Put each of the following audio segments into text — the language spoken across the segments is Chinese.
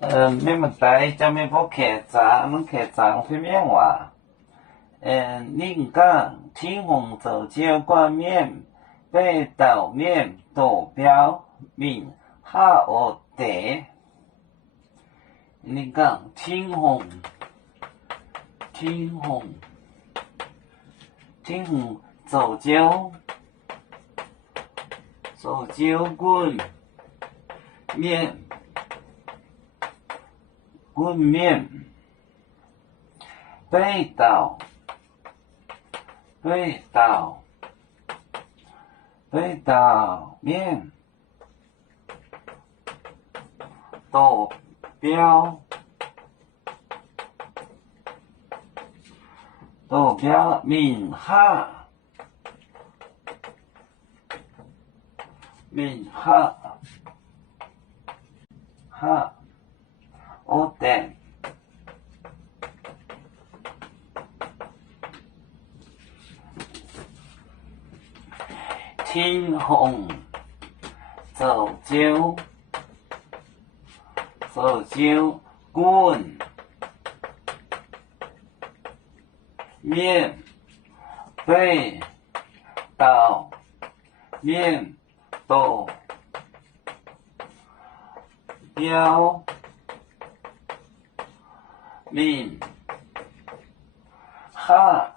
咩问题？就咩部劇集？恁劇集有啥物话？恁讲天虹走街冠冕，北斗面斗标明下学地。恁讲天虹走街冠冕，北斗面斗标明下学地。天虹走街冠冕，北斗面斗标明下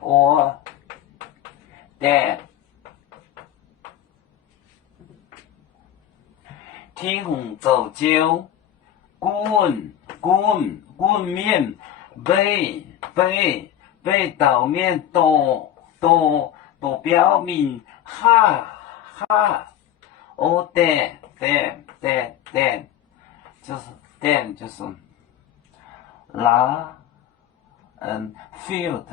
学地。天虹走街冠冕，北斗面斗标明下学地。就是拉field。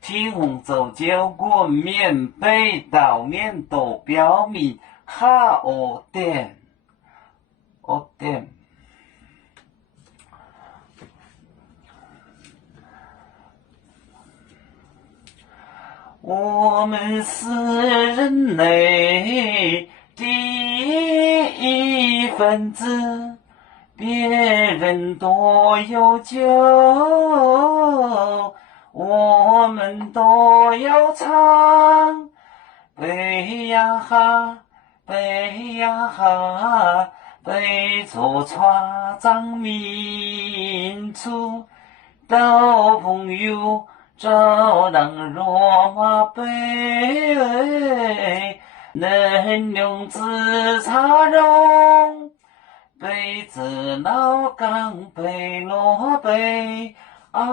天虹走街冠冕，北斗面斗标明下学地。我们是人类第一分子，别人都有救，我们都要唱。北呀哈，北做船长民族，到朋友照亮罗马北，能用自茶容，北自老港北罗北啊。